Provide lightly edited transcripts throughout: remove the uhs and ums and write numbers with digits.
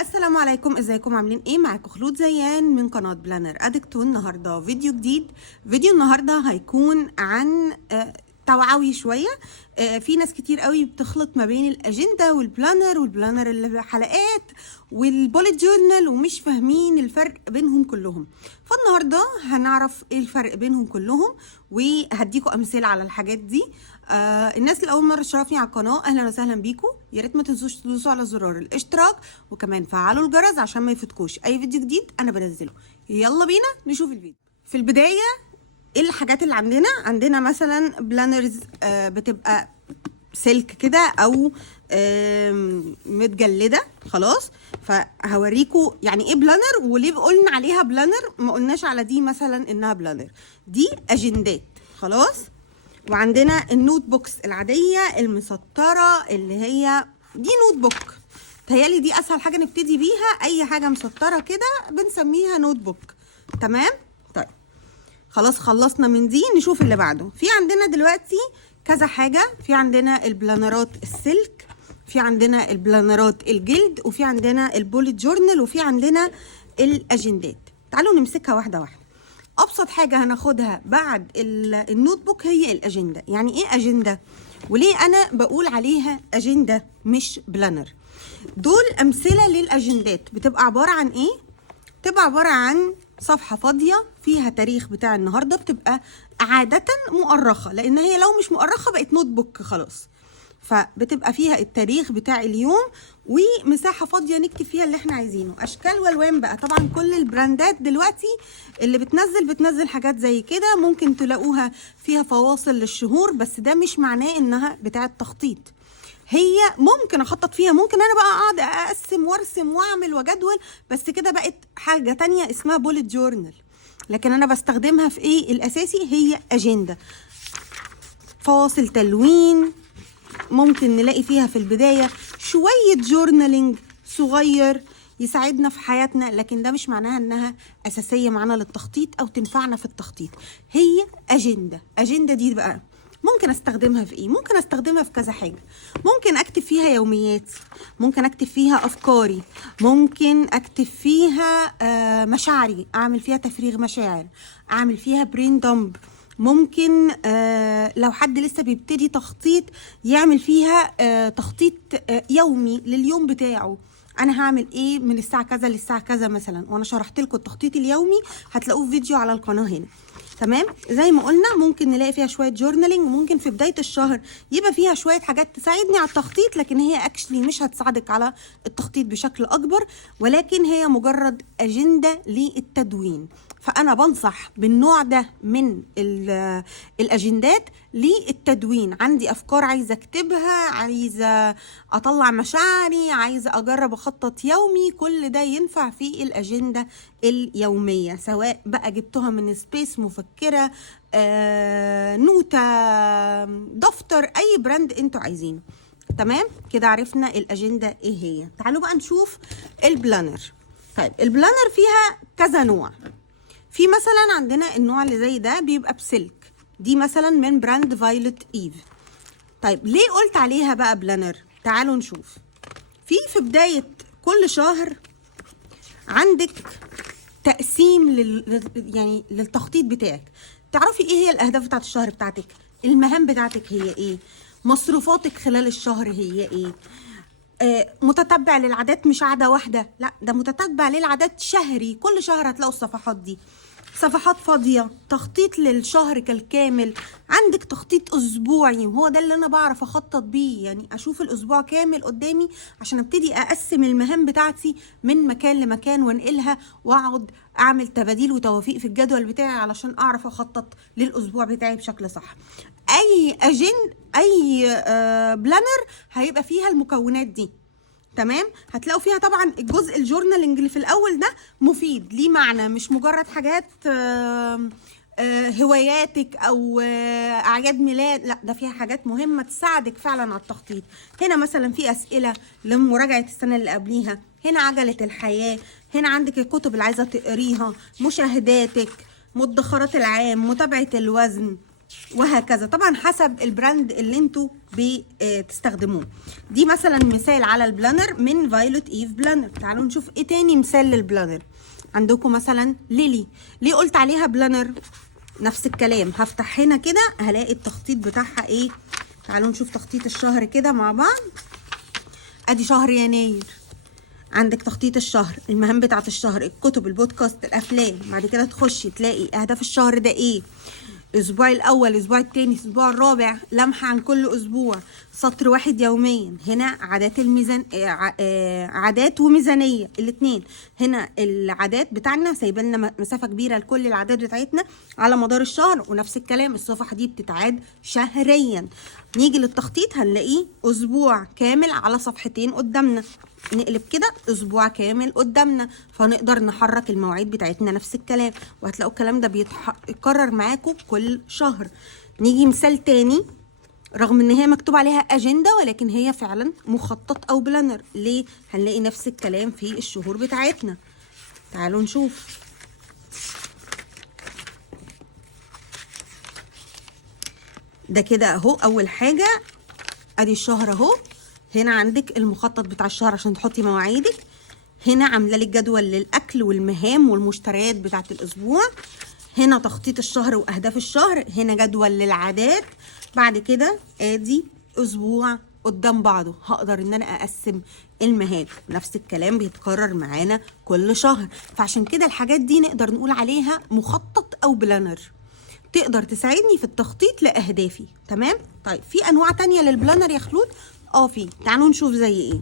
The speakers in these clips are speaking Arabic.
السلام عليكم، ازيكم؟ عاملين ايه؟ معاكم خلود زيان من قناة بلانر ادكت. والنهارده فيديو جديد. فيديو النهارده هيكون عن توعوي شوية. في ناس كتير قوي بتخلط ما بين الاجندة والبلانر اللي حلقات والبوليت جورنال ومش فاهمين الفرق بينهم كلهم. فالنهارده هنعرف ايه الفرق بينهم كلهم وهديكم امثله على الحاجات دي. الناس اللي اول مره تشرفني على القناه، اهلا وسهلا بيكم. يا ريت ما تنسوش تدوسوا على زرار الاشتراك وكمان فعلوا الجرس عشان ما يفوتكوش اي فيديو جديد انا بنزله. يلا بينا نشوف الفيديو. في البدايه ايه الحاجات اللي عندنا مثلا بلانرز بتبقى سلك كده او متجلده خلاص. فهوريكم يعني ايه بلانر وليه قلنا عليها بلانر، ما قلناش على دي مثلا انها بلانر. دي اجندات خلاص. وعندنا النوت بوكس العاديه المسطره اللي هي دي نوت بوك. تهيالي دي اسهل حاجه نبتدي بيها، اي حاجه مسطره كده بنسميها نوت بوك. تمام. طيب خلاص خلصنا من دي، نشوف اللي بعده. في عندنا دلوقتي كذا حاجة. في عندنا البلانرات السلك، في عندنا البلانرات الجلد، وفي عندنا البوليت جورنال، وفي عندنا الأجندات. تعالوا نمسكها واحدة واحدة. أبسط حاجة هناخدها بعد النوت بوك هي الأجندة. يعني إيه أجندة؟ وليه أنا بقول عليها أجندة مش بلانر؟ دول أمثلة للأجندات. بتبقى عبارة عن إيه؟ بتبقى عبارة عن صفحة فاضية فيها تاريخ بتاع النهاردة، بتبقى عادة مؤرخة، لأن هي لو مش مؤرخة بقت نوت بوك خلاص. فبتبقى فيها التاريخ بتاع اليوم ومساحة فاضية نكتب فيها اللي احنا عايزينه. أشكال والوان بقى. طبعا كل البراندات دلوقتي اللي بتنزل حاجات زي كده، ممكن تلاقوها فيها فواصل للشهور، بس ده مش معناه انها بتاعة تخطيط. هي ممكن اخطط فيها، ممكن انا بقى اقعد اقسم وارسم واعمل وجدول، بس كده بقت حاجه تانية اسمها بوليت جورنال. لكن انا بستخدمها في ايه؟ الاساسي هي اجنده. فواصل تلوين، ممكن نلاقي فيها في البدايه شويه جورنالينج صغير يساعدنا في حياتنا، لكن ده مش معناها انها اساسيه معانا للتخطيط او تنفعنا في التخطيط. هي اجنده دي بقى ممكن استخدمها في ايه؟ ممكن استخدمها في كذا حاجه. ممكن اكتب فيها يومياتي، ممكن اكتب فيها افكاري، ممكن اكتب فيها مشاعري، اعمل فيها تفريغ مشاعر، اعمل فيها برين دمب. ممكن لو حد لسه بيبتدي تخطيط يعمل فيها تخطيط يومي لليوم بتاعه. انا هعمل ايه من الساعه كذا للساعه كذا مثلا، وانا شرحت لكم التخطيط اليومي هتلاقوه في فيديو على القناه هنا. تمام. زي ما قلنا ممكن نلاقي فيها شويه جورنالينج، ممكن في بدايه الشهر يبقى فيها شويه حاجات تساعدني على التخطيط، لكن هي اكشلي مش هتساعدك على التخطيط بشكل اكبر، ولكن هي مجرد اجنده للتدوين. فانا بنصح بالنوع ده من الاجندات للتدوين. عندي افكار عايزه اكتبها، عايزه اطلع مشاعري، عايزه اجرب اخطط يومي، كل ده ينفع في الاجنده اليوميه، سواء بقى جبتها من سبيس، مفكره، نوتة، دفتر، اي براند انتوا عايزينه. تمام كده عرفنا الاجنده ايه هي. تعالوا بقى نشوف البلانر. طيب البلانر فيها كذا نوع. في مثلا عندنا النوع اللي زي ده بيبقى بسلك، دي مثلا من براند فايلوت ايف. طيب ليه قلت عليها بقى بلانر؟ تعالوا نشوف. في بداية كل شهر عندك تقسيم يعني للتخطيط بتاعك. تعرفي ايه هي الاهداف بتاعت الشهر بتاعتك، المهام بتاعتك هي ايه، مصروفاتك خلال الشهر هي ايه. متتبع للعادات، مش عادة واحدة، لا ده متتبع للعادات شهري. كل شهر هتلاقوا الصفحات دي صفحات فاضية. تخطيط للشهر كالكامل. عندك تخطيط أسبوعي، وهو ده اللي أنا بعرف أخطط بيه. يعني أشوف الأسبوع كامل قدامي عشان أبتدي أقسم المهام بتاعتي من مكان لمكان وانقلها، وأقعد أعمل تباديل وتوافيق في الجدول بتاعي علشان أعرف أخطط للأسبوع بتاعي بشكل صح. أي بلانر هيبقى فيها المكونات دي. تمام. هتلاقوا فيها طبعا الجزء الجورنالينج اللي في الاول ده مفيد، ليه معنى، مش مجرد حاجات هواياتك او اعياد ميلاد، لا ده فيها حاجات مهمه تساعدك فعلا على التخطيط. هنا مثلا في اسئله لمراجعه السنه اللي قبليها، هنا عجله الحياه، هنا عندك الكتب اللي عايزه تقريها، مشاهداتك، مدخرات العام، متابعه الوزن، وهكذا، طبعا حسب البراند اللي انتوا بتستخدموه. دي مثلا مثال على البلانر من فايولت ايف بلانر. تعالوا نشوف ايه تاني مثال للبلانر. عندكم مثلا ليلي. ليه قلت عليها بلانر؟ نفس الكلام، هفتح هنا كده هلاقي التخطيط بتاعها ايه. تعالوا نشوف تخطيط الشهر كده مع بعض. ادي شهر يناير، عندك تخطيط الشهر، المهام بتاعت الشهر، الكتب، البودكاست، الافلام. بعد كده تخشي تلاقي اهداف الشهر ده ايه، الاسبوع الاول، الاسبوع الثاني، الاسبوع الرابع، لمحه عن كل اسبوع، سطر واحد يوميا. هنا عادات الميزان، عادات وميزانيه الاثنين. هنا العادات بتاعنا سايبه لنا مسافه كبيره لكل العادات بتاعتنا على مدار الشهر، ونفس الكلام الصفحه دي بتتعاد شهريا. نيجي للتخطيط هنلاقيه اسبوع كامل على صفحتين قدامنا، نقلب كده اسبوع كامل قدامنا، فنقدر نحرك المواعيد بتاعتنا. نفس الكلام، وهتلاقوا الكلام ده بيتكرر معاكم كل شهر. نيجي مثال تاني، رغم ان هي مكتوب عليها اجنده ولكن هي فعلا مخطط او بلانر. ليه؟ هنلاقي نفس الكلام في الشهور بتاعتنا. تعالوا نشوف. ده كده اهو، اول حاجه ادي الشهر اهو. هنا عندك المخطط بتاع الشهر عشان تحطي مواعيدك. هنا عامله لك جدول للاكل والمهام والمشتريات بتاعه الاسبوع. هنا تخطيط الشهر واهداف الشهر. هنا جدول للعادات. بعد كده ادي اسبوع قدام بعضه، هقدر ان انا اقسم المهام. نفس الكلام بيتكرر معانا كل شهر. فعشان كده الحاجات دي نقدر نقول عليها مخطط او بلانر، تقدر تساعدني في التخطيط لاهدافي. تمام. طيب في انواع تانية للبلانر يا خلود؟ في. تعالوا نشوف زي ايه.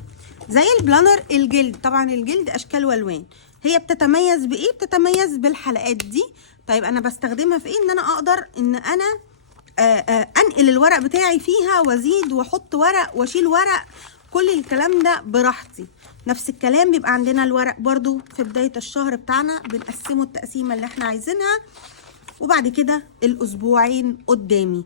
زي البلانر الجلد. طبعا الجلد اشكال والوان. هي بتتميز بايه؟ بتتميز بالحلقات دي. طيب انا بستخدمها في ايه؟ ان انا اقدر ان انا انقل الورق بتاعي فيها وازيد واحط ورق واشيل ورق، كل الكلام ده براحتي. نفس الكلام بيبقى عندنا الورق برضو في بداية الشهر بتاعنا بنقسمه التقسيمة اللي احنا عايزينها. وبعد كده الاسبوعين قدامي،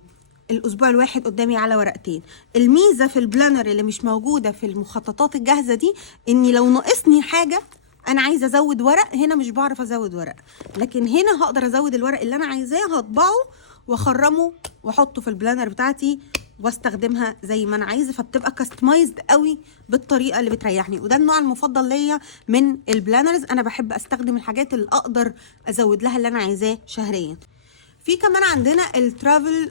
الاسبوع الواحد قدامي على ورقتين. الميزه في البلانر اللي مش موجوده في المخططات الجاهزه دي، اني لو ناقصني حاجه انا عايزه ازود ورق، هنا مش بعرف ازود ورق، لكن هنا هقدر ازود الورق اللي انا عايزاه، هطبعه واخرمه واحطه في البلانر بتاعتي واستخدمها زي ما انا عايزه. فبتبقى كاستمايزد قوي بالطريقه اللي بتريحني، وده النوع المفضل ليا من البلانرز. انا بحب استخدم الحاجات اللي اقدر ازود لها اللي انا عايزاه شهريا. في كمان عندنا الترافل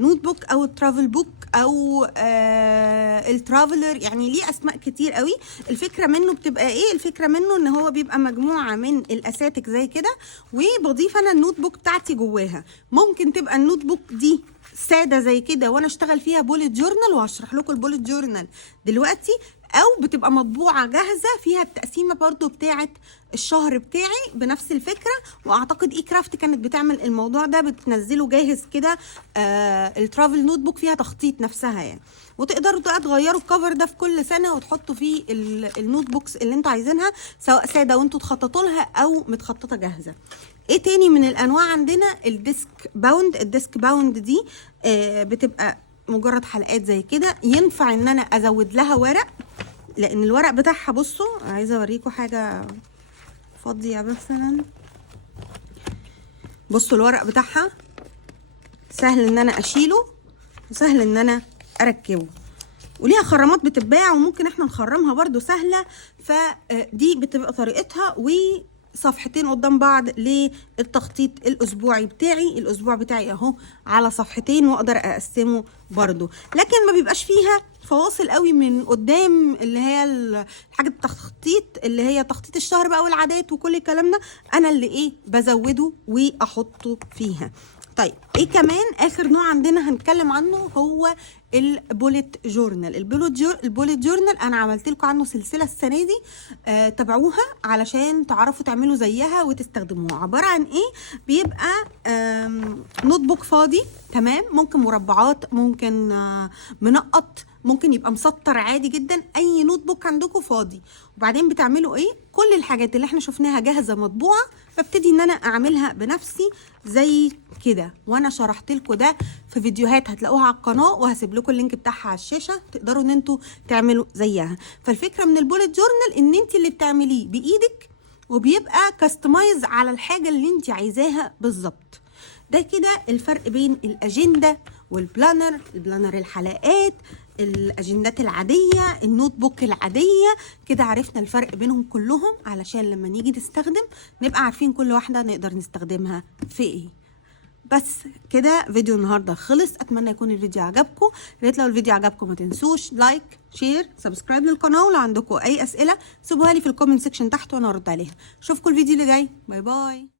نوت بوك او الترافل بوك او الترافلر، يعني ليه اسماء كتير قوي. الفكره منه بتبقى ايه؟ الفكره منه ان هو بيبقى مجموعه من الاساتك زي كده، وبضيف انا النوت بوك بتاعتي جواها. ممكن تبقى النوت بوك دي ساده زي كده وانا اشتغل فيها بوليت جورنال، وهشرح لكم البوليت جورنال دلوقتي، او بتبقى مطبوعه جاهزه فيها التقسيمه برضو بتاعه الشهر بتاعي بنفس الفكره. واعتقد اي كرافت كانت بتعمل الموضوع ده، بتنزله جاهز كده. الترافل نوت بوك فيها تخطيط نفسها يعني، وتقدروا بقى تغيروا الكفر ده في كل سنه وتحطوا فيه النوت بوكس اللي انتوا عايزينها، سواء ساده وانتوا تخططوا لها او متخططه جاهزه. ايه تاني من الانواع عندنا؟ الديسك باوند. الديسك باوند دي بتبقى مجرد حلقات زي كده، ينفع ان انا ازود لها ورق، لان الورق بتاعها بصوا، عايزه اوريكم حاجه فاضيه مثلا. بصوا الورق بتاعها سهل ان انا اشيله وسهل ان انا اركبه، وليها خرامات بتتباع وممكن احنا نخرمها برضو سهله. فدي بتبقى طريقتها، وصفحتين قدام بعض للتخطيط الاسبوعي بتاعي. الاسبوع بتاعي اهو على صفحتين واقدر اقسمه برضو، لكن ما بيبقاش فيها فواصل قوي من قدام، اللي هي الحاجه التخطيط اللي هي تخطيط الشهر بقى والعادات وكل الكلام ده، انا اللي ايه بزوده واحطه فيها. طيب ايه كمان؟ اخر نوع عندنا هنتكلم عنه هو البوليت جورنال. البوليت جورنال انا عملت لكم عنه سلسله السنه دي، تابعوها علشان تعرفوا تعملوا زيها وتستخدموها. عباره عن ايه؟ بيبقى نوت بوك فاضي، تمام، ممكن مربعات، ممكن منقط، ممكن يبقى مسطر عادي جدا، اي نوت بوك عندكم فاضي. وبعدين بتعملوا ايه؟ كل الحاجات اللي احنا شفناها جاهزه مطبوعه، ببتدي ان انا اعملها بنفسي زي كده، وانا شرحت لكم ده في فيديوهات هتلاقوها على القناه، وهسيب لكم اللينك بتاعها على الشاشه، تقدروا ان انتوا تعملوا زيها. فالفكره من البوليت جورنال ان انت اللي بتعمليه بايدك، وبيبقى كاستمايز على الحاجه اللي انت عايزاها بالظبط. ده كده الفرق بين الاجنده والبلانر. البلانر الحلقات، الاجندات العاديه، النوت بوك العاديه. كده عرفنا الفرق بينهم كلهم علشان لما نيجي نستخدم نبقى عارفين كل واحده نقدر نستخدمها في ايه. بس كده فيديو النهارده خلص. اتمنى يكون الفيديو عجبكم. يا ريت لو الفيديو عجبكم ما تنسوش لايك، شير، سبسكرايب للقناه، ولو عندكم اي اسئله سيبوها لي في الكومنت سيكشن تحت وانا ارد عليها. اشوفكم الفيديو اللي جاي. باي باي.